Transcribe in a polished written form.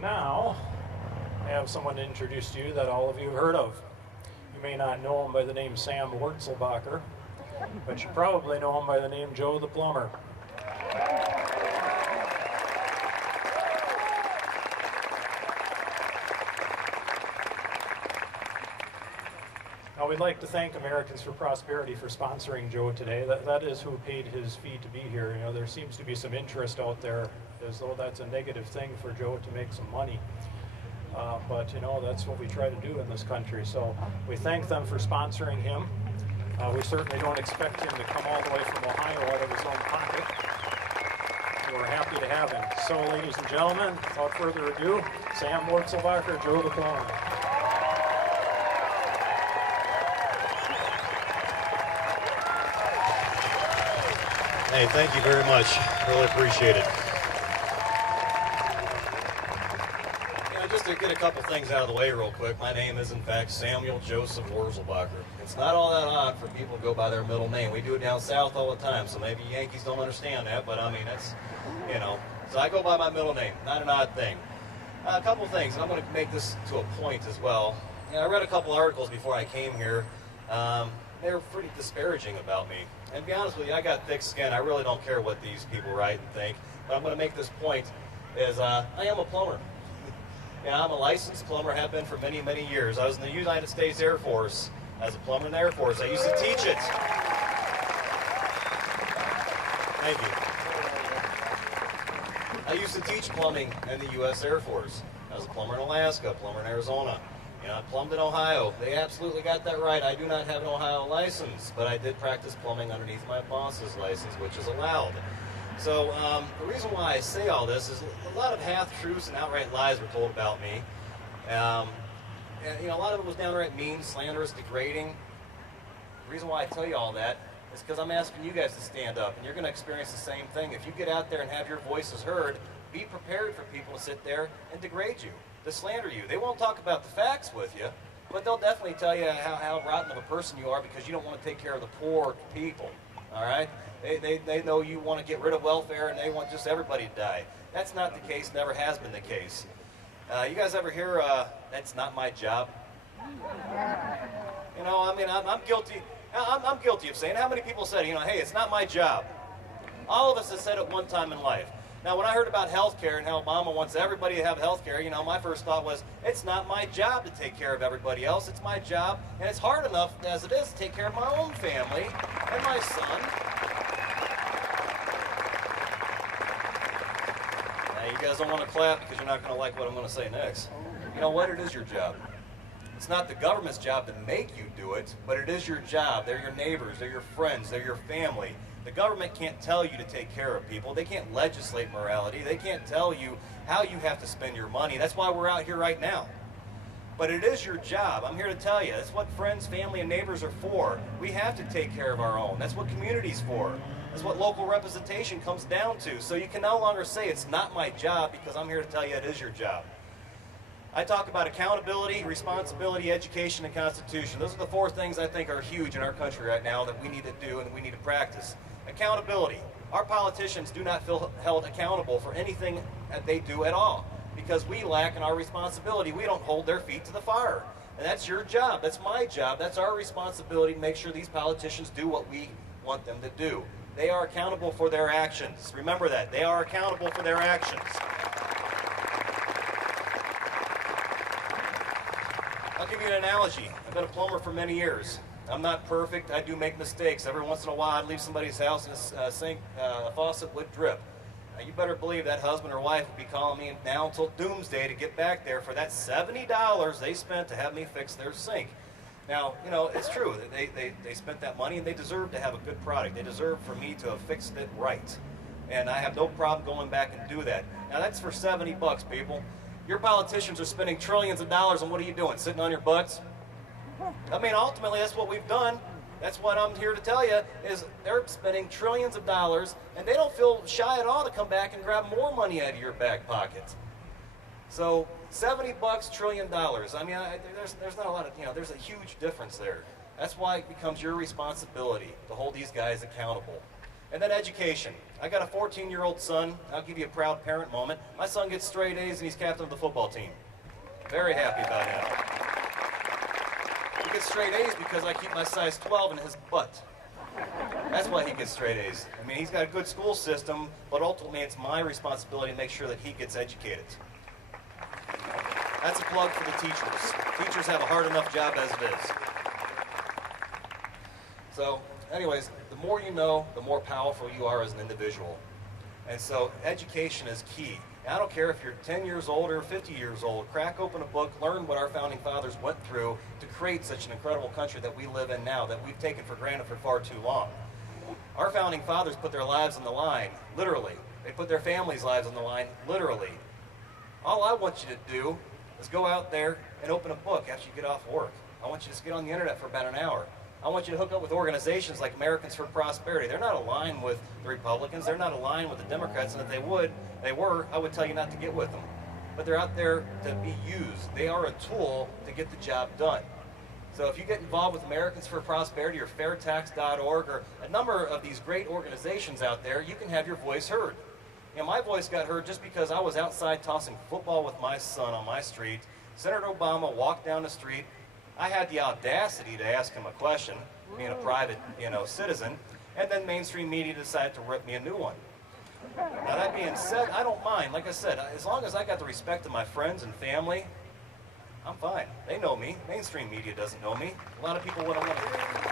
Now, I have someone to introduce to you that all of you have heard of. You may not know him by the name Sam Wurzelbacher, but you probably know him by the name Joe the Plumber. Now, we'd like to thank Americans for Prosperity for sponsoring Joe today. That is who paid his fee to be here. You know, there seems to be some interest out there as though that's a negative thing for Joe to make some money. But, you know, that's what we try to do in this country. So we thank them for sponsoring him. We certainly don't expect him to come all the way from Ohio out of his own pocket. We're happy to have him. So, ladies and gentlemen, without further ado, Sam Wurzelbacher, Joe the Plumber. Hey, thank you very much. Really appreciate it. Just to get a couple things out of the way real quick, my name is in fact Samuel Joseph Wurzelbacher. It's not all that odd for people to go by their middle name. We do it down south all the time, so maybe Yankees don't understand that, but I mean, that's, you know. So I go by my middle name, not an odd thing. A couple things, and I'm going to make this to a point as well. You know, I read a couple articles before I came here. They were pretty disparaging about me. And to be honest with you, I got thick skin. I really don't care what these people write and think. But I'm going to make this point, is I am a plumber. And I'm a licensed plumber, have been for many, many years. I was in the United States Air Force as a plumber in the Air Force. I used to teach it. Thank you. I used to teach plumbing in the U.S. Air Force. I was a plumber in Alaska, plumber in Arizona. You know, I plumbed in Ohio. They absolutely got that right. I do not have an Ohio license, but I did practice plumbing underneath my boss's license, which is allowed. So the reason why I say all this is a lot of half-truths and outright lies were told about me. And, you know, a lot of it was downright mean, slanderous, degrading. The reason why I tell you all that is because I'm asking you guys to stand up, and you're going to experience the same thing. If you get out there and have your voices heard, be prepared for people to sit there and degrade you, to slander you. They won't talk about the facts with you, but they'll definitely tell you how rotten of a person you are because you don't want to take care of the poor people, all right? They know you want to get rid of welfare and they want just everybody to die. That's not the case, never has been the case. You guys ever hear, that's not my job? You know, I mean, I'm guilty. I'm guilty of saying, how many people said, you know, hey, it's not my job? All of us have said it one time in life. Now, when I heard about health care and how Obama wants everybody to have health care, you know, my first thought was, it's not my job to take care of everybody else. It's my job, and it's hard enough as it is to take care of my own family and my son. Now, you guys don't want to clap because you're not going to like what I'm going to say next. You know what? It is your job. It's not the government's job to make you do it, but it is your job. They're your neighbors, they're your friends, they're your family. The government can't tell you to take care of people. They can't legislate morality. They can't tell you how you have to spend your money. That's why we're out here right now. But it is your job. I'm here to tell you. That's what friends, family, and neighbors are for. We have to take care of our own. That's what community's for. That's what local representation comes down to. So you can no longer say it's not my job because I'm here to tell you it is your job. I talk about accountability, responsibility, education, and Constitution. Those are the four things I think are huge in our country right now that we need to do and we need to practice. Accountability. Our politicians do not feel held accountable for anything that they do at all because we lack in our responsibility. We don't hold their feet to the fire. And that's your job. That's my job. That's our responsibility to make sure these politicians do what we want them to do. They are accountable for their actions. Remember that. They are accountable for their actions. I'll give you an analogy. I've been a plumber for many years. I'm not perfect. I do make mistakes. Every once in a while, I'd leave somebody's house and a faucet would drip. Now, you better believe that husband or wife would be calling me now until doomsday to get back there for that $70 they spent to have me fix their sink. Now, you know, it's true. They spent that money and they deserve to have a good product. They deserve for me to have fixed it right. And I have no problem going back and do that. Now, that's for $70, people. Your politicians are spending trillions of dollars, and what are you doing? Sitting on your butts? I mean, ultimately, that's what we've done. That's what I'm here to tell you, is they're spending trillions of dollars, and they don't feel shy at all to come back and grab more money out of your back pocket. So, $70, $1 trillion. I mean, there's not a lot of, you know, there's a huge difference there. That's why it becomes your responsibility to hold these guys accountable. And then education. I got a 14-year-old son. I'll give you a proud parent moment. My son gets straight A's and he's captain of the football team. Very happy about him. He gets straight A's because I keep my size 12 in his butt. That's why he gets straight A's. I mean, he's got a good school system, but ultimately it's my responsibility to make sure that he gets educated. That's a plug for the teachers. Teachers have a hard enough job as it is. So, anyways, the more you know, the more powerful you are as an individual. And so, education is key. And I don't care if you're 10 years old or 50 years old, crack open a book, learn what our founding fathers went through to create such an incredible country that we live in now, that we've taken for granted for far too long. Our founding fathers put their lives on the line, literally. They put their families' lives on the line, literally. All I want you to do is go out there and open a book after you get off work. I want you to just get on the internet for about an hour. I want you to hook up with organizations like Americans for Prosperity. They're not aligned with the Republicans. They're not aligned with the Democrats. And if they were, I would tell you not to get with them. But they're out there to be used. They are a tool to get the job done. So if you get involved with Americans for Prosperity or fairtax.org or a number of these great organizations out there, you can have your voice heard. You know, my voice got heard just because I was outside tossing football with my son on my street. Senator Obama walked down the street. I had the audacity to ask him a question, being a private, citizen, and then mainstream media decided to rip me a new one. Now that being said, I don't mind. Like I said, as long as I got the respect of my friends and family, I'm fine. They know me. Mainstream media doesn't know me. A lot of people wouldn't want to.